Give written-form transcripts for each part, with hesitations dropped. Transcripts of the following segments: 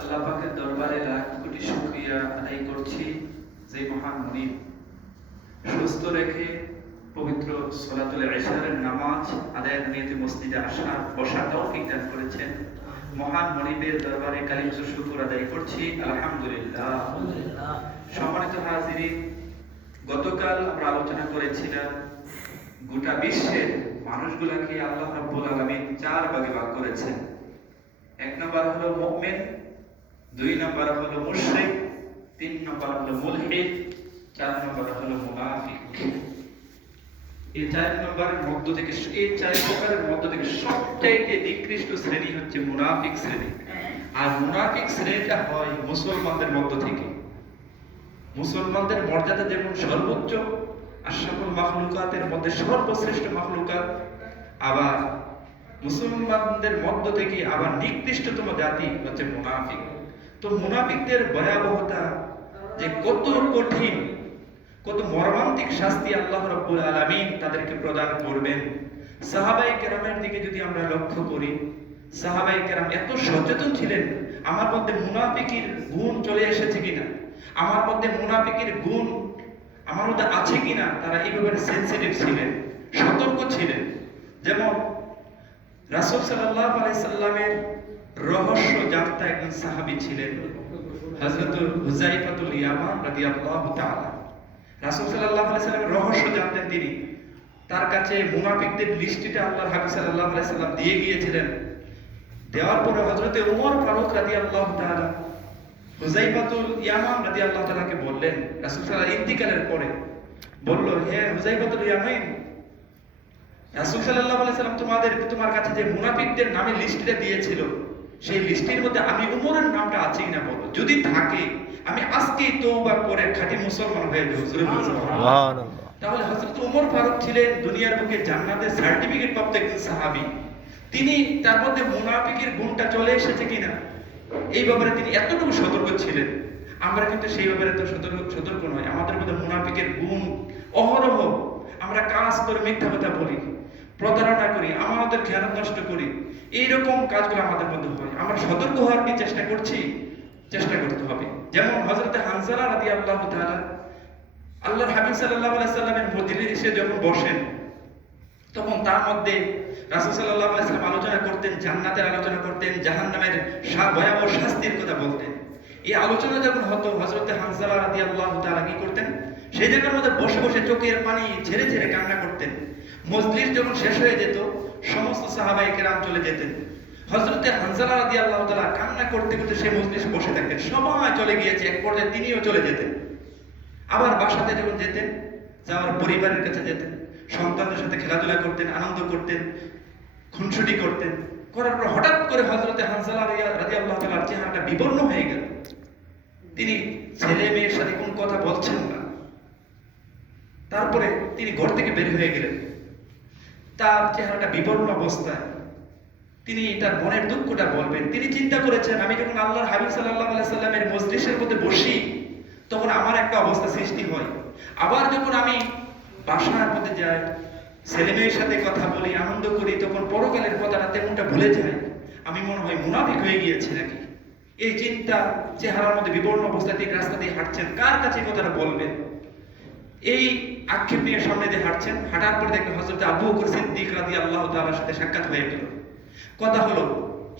আল্লাহ পাকের দরবারে লাখ কোটি শুকরিয়া আদায় করছি যে মহান মুনিব সুস্থ রেখে পবিত্র সলাতুল ইশারের নামাজ আদায়ের নিয়তে মসজিদে আসার বসার তৌফিক দান করেছেন। মহান মুনিবের দরবারে কালিমা শুকর আদায় করছি আলহামদুলিল্লাহ। সম্মানিত হাজিরিন, গতকাল আমরা আলোচনা করেছিলাম গোটা বিশ্বের মানুষগুলাকে আল্লাহ রাব্বুল আলামিন চার ভাগে ভাগ করেছেন। এক নম্বর হলো মুমিন, দুই নম্বর হলো মুশরিক, তিন নম্বর হলো মুলহিদ, চার নম্বর হলো মুনাফিক। এই চার নম্বরের মধ্য থেকে, এই চার প্রকারের মধ্য থেকে সবচেয়ে নিকৃষ্ট শ্রেণী হচ্ছে মুনাফিক শ্রেণী। আর মুনাফিক শ্রেণীটা হয় মুসলমানদের মধ্য থেকে। মুসলমানদের মর্যাদা যেমন সর্বোচ্চ, আশরাফুল মাখলুকাতের মধ্যে সর্বশ্রেষ্ঠ মাখলুকাত, আবার মুসলমানদের মধ্য থেকে আবার নিকৃষ্টতম জাতি হচ্ছে মুনাফিক। তো মুনাফিকদের ভয়াবহতা যে কত কঠিন, কত মর্মান্তিক শাস্তি আল্লাহ রাব্বুল আলামিন তাদেরকে প্রদান করবেন। সাহাবায়ে কেরামের দিকে যদি আমরা লক্ষ্য করি, সাহাবায়ে কেরাম এত সচেতন ছিলেন আমার মধ্যে মুনাফিকের গুণ চলে এসেছে কিনা, আমার মধ্যে মুনাফিকের গুণ আমার মধ্যে আছে কিনা, তারা এই ব্যাপারে সেনসিটিভ ছিলেন, সতর্ক ছিলেন। যেমন রাসূল সাল্লাল্লাহু আলাইহি সাল্লামের রহস্য জানতা একজন সাহাবী ছিলেন হযরত হুযায়ফাতুল ইয়ামান রাদিয়াল্লাহু তাআলা। রাসূল সাল্লাল্লাহু আলাইহি সাল্লামের রহস্য জানতেন তিনি। তার কাছে মুনাফিকদের লিস্টটা আল্লাহর হাবিব সাল্লাল্লাহু আলাইহি সাল্লাম দিয়ে গিয়েছিলেন। দেওয়ার পরে হযরত ওমর ফারুক রাদিয়াল্লাহু তাআলা হুযায়ফাতুল ইয়ামান রাদিয়াল্লাহু তাআলাকে বললেন, রাসূল সাল্লাল্লাহু ইন্তিকালের পরে বলল, হে হুযায়ফাতুল ইয়ামান, রাসূল সাল্লাল্লাহু আলাইহি সাল্লাম তোমার কাছে যে মুনাফিকদের নামের লিস্টটা দিয়েছিল, সেই লিস্টের মধ্যে আমি উমরের নামটা আছে কিনা বলো। যদি থাকে আমি আজকেই তওবা করে খাঁটি মুসলমান হয়ে যাব। সুবহানাল্লাহ। তাহলে হযরত ওমর ফারুক ছিলেন দুনিয়ার বুকে জান্নাতের সার্টিফিকেট প্রাপ্ত একজন সাহাবী। তিনি তার মধ্যে মুনাফিকের গুণটা চলে এসেছে কিনা এই ব্যাপারে তিনি এতটুকু সতর্ক ছিলেন। আমরা কিন্তু সেই ব্যাপারে তো সতর্ক নয়। আমাদের মধ্যে মুনাফিকের গুণ অহরহ। আমরা কাজ করে মিথ্যা কথা বলি, প্রতারণা করি, আমাদের খেয়াল নষ্ট করি, এইরকম কাজগুলো আমাদের মধ্যে হয়। আমরা সতর্ক হওয়ার কি চেষ্টা করছি? চেষ্টা করতে হবে। যেমন হযরত হানজালা রাদিয়াল্লাহু তাআলা আল্লাহর হাবিব সাল্লাল্লাহু আলাইহি সাল্লামের মজলিসে যখন বসেন, তখন তার মধ্যে রাসূল সাল্লাল্লাহু আলাইহি সাল্লাম আলোচনা করতেন, জান্নাতের আলোচনা করতেন, জাহান্নামের ভয়াবহ শাস্তির কথা বলতেন। এই আলোচনা যখন হতো, হযরত হানজালা রাদিয়াল্লাহু তাআলা কি করতেন? সেই জায়গার মধ্যে বসে বসে চোখের পানি ঝেড়ে ঝেড়ে কান্না করতেন। মজলিস যখন শেষ হয়ে যেত, সমস্ত সাহাবায়ে কেরাম চলে যেতেন। হযরত হানজালা রাদিয়াল্লাহু তাআলা কান্না করতে করতে সেই মজলিসে বসে থাকতেন। সবাই চলে গিয়েছে, এক পর্যায়ে তিনিও চলে যেতেন। আবার বাসাতে যখন যেতেন, যাওয়ার পরিবারের কাছে যেতেন, সন্তানদের সাথে খেলাধুলা করতেন, আনন্দ করতেন, খুনসুটি করতেন। করার পর হঠাৎ করে হযরত হানজালা রাদিয়াল্লাহু তাআলার চেহারাটা বিবর্ণ হয়ে গেল। তিনি ছেলে মেয়ের সাথে কোন কথা বলছেন না। তারপরে তিনি ঘর থেকে বের হয়ে গেলেন। তার চেহারাটা বিবর্ণ অবস্থায় তিনি তার মনের দুঃখটা বলবেন। তিনি চিন্তা করেছেন, আমি যখন আল্লাহর হাবিব সাল্লাল্লাহু আলাইহি সাল্লামের মজলিসের মধ্যে বসি, তখন আমার একটা অবস্থা সৃষ্টি হয়। আবার যখন আমি বাসার মধ্যে যাই, ছেলে মেয়ের সাথে কথা বলি, আনন্দ করি, তখন পরকালের কথাটা তেমনটা ভুলে যাই। আমি মনে হয় মুনাফিক হয়ে গিয়েছি নাকি। এই চিন্তা চেহারার মধ্যে বিবর্ণ অবস্থায় তিনি রাস্তা দিয়ে হাঁটছেন। কার কাছে কথাটা বলবেন? এই আক্ষেপ নিয়ে সামনে দিয়ে হাঁটছেন। হাঁটার পর দেখলেন হযরত আবু বকর সিদ্দিক রাদিয়াল্লাহু তাআলার সাথে সাক্ষাৎ হয়ে গেল। কথা হলো,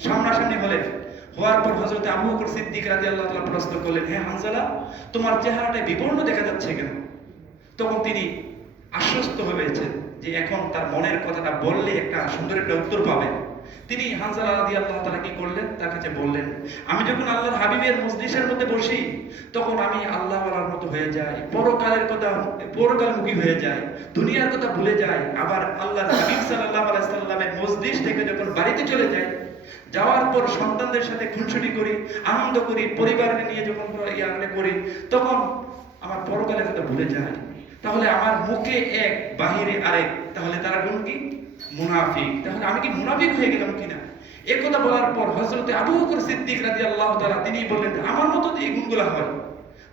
সামনাসামনি হলেন। হওয়ার পর হযরত আবু বকর সিদ্দিক রাদিয়াল্লাহু তাআলা প্রশ্ন করলেন, হে হানজালা, তোমার চেহারাটা বিবর্ণ দেখা যাচ্ছে কেন? তখন তিনি আশ্বস্ত হয়েছেন যে এখন তার মনের কথাটা বললে একটা সুন্দর একটা উত্তর পাবেন। তিনি হানজালা রাদিয়াল্লাহু তাআলা কি করলেন? তার কাছে বললেন, আমি যখন আল্লাহর হাবিবের মজলিসের মধ্যে বসি, তখন আমি আল্লাহ ওয়ালার মতো হয়ে যাই, পরকালমুখী হয়ে যাই, দুনিয়ার কথা ভুলে যাই। আবার আল্লাহর হাবিব সাল্লাল্লাহু আলাইহি সাল্লামের মজলিস থেকে যখন বাড়িতে চলে যাই, যাওয়ার পর সন্তানদের সাথে খুনসুটি করি, আনন্দ করি, পরিবারকে নিয়ে যখন করি, তখন আমার পরকালের কথা ভুলে যায়। তাহলে আমার মুখে এক, বাহিরে আরেক, তাহলে তারা গুণ কি? মুনাফিক। তাহলে আমি কি মুনাফিক হয়ে গেলাম কিনা? এই কথা বলার পর হযরত আবু বকর সিদ্দিক রাদিয়াল্লাহু তাআলা তিনি বললেন, আমার মতো এই গুণগুলো হয়,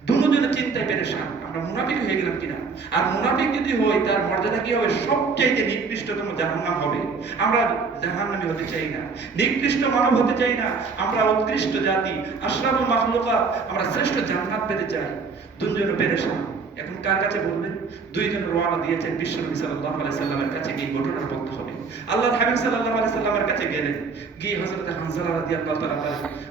দুজনে চিন্তায় পেরেশান, আমরা মুনাফিক হয়ে গেলাম কিনা। আর মুনাফিক যদি হয় তার মর্যাদা কি হবে? সবচাইতে নিকৃষ্টতম জাহান্নাম হবে। আমরা জাহান্নামী হতে চাই না, নিকৃষ্ট মানব হতে চাই না, আমরা উৎকৃষ্ট জাতি, আশরাফুল মাখলুকাত, আমরা শ্রেষ্ঠ জান্নাত পেতে চাই। দুজনে পেরেশান, এখন কার কাছে বলবেন? দুইজন রওনা দিয়েছেন বিশ্বনবী সাল্লাল্লাহু আলাইহি সাল্লামের কাছে গিয়ে ঘটনা বলতে হবে। আল্লাহর হাবিব সাল্লাল্লাহু আলাইহি সাল্লামের কাছে গেলেন, গিয়ে হযরত হানজালা রাদিয়াল্লাহু তাআলা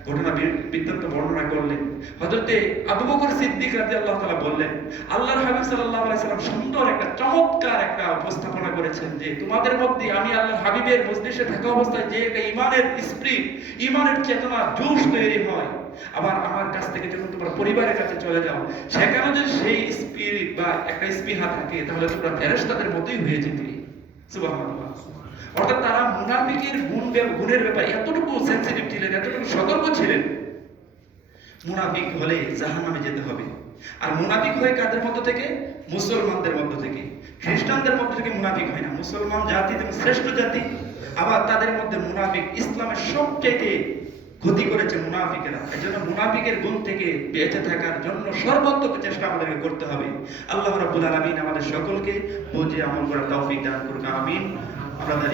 ঘটনা বৃত্তান্ত বর্ণনা করলেন। হযরতে আবু বকর সিদ্দিক রাদিয়াল্লাহু তাআলা বললেন, আল্লাহর হাবিব সাল্লাল্লাহু আলাইহি সাল্লাম সুন্দর একটা চমৎকার একটা উপস্থাপনা করেছেন যে তোমাদের মধ্যে আমি আল্লাহর হাবিবের মজলিসে থাকা অবস্থায় যে একটা ঈমানের স্পিরিট, ঈমানের চেতনা, জোশ তৈরি হয়, আবার আমার কাছ থেকে যখন তোমরা পরিবারের কাছে চলে যাও সেখানে যদি সেই স্পিরিট বা একটা স্পৃহা থাকে তাহলে তোমরা ফেরেশতাদের মতোই হয়ে যেতে। সুবহানাল্লাহ। অর্থাৎ তারা মুনাফিকের গুণের ব্যাপারে এতটুকু সেনসিটিভ ছিলেন, এতটুকু সতর্ক ছিলেন। মুনাফিক হলে জাহান্নামে যেতে হবে। আর মুনাফিক হয় কাদের মধ্য থেকে? মুসলমানদের মধ্য থেকে। খ্রিস্টানদের মধ্য থেকে মুনাফিক হয় না। মুসলমান জাতি শ্রেষ্ঠ জাতি, আবার তাদের মধ্যে মুনাফিক ইসলামের সবচেয়ে ক্ষতি করেছে মুনাফিকেরা। এজন্য মুনাফিকের গুণ থেকে বেঁচে থাকার জন্য সর্বোত্তম চেষ্টা আমাদেরকে করতে হবে। আল্লাহ রাব্বুল আলামিন আমাদের সকলকে বুঝে আমল করার তৌফিক দান করুন। আমিন। আমরা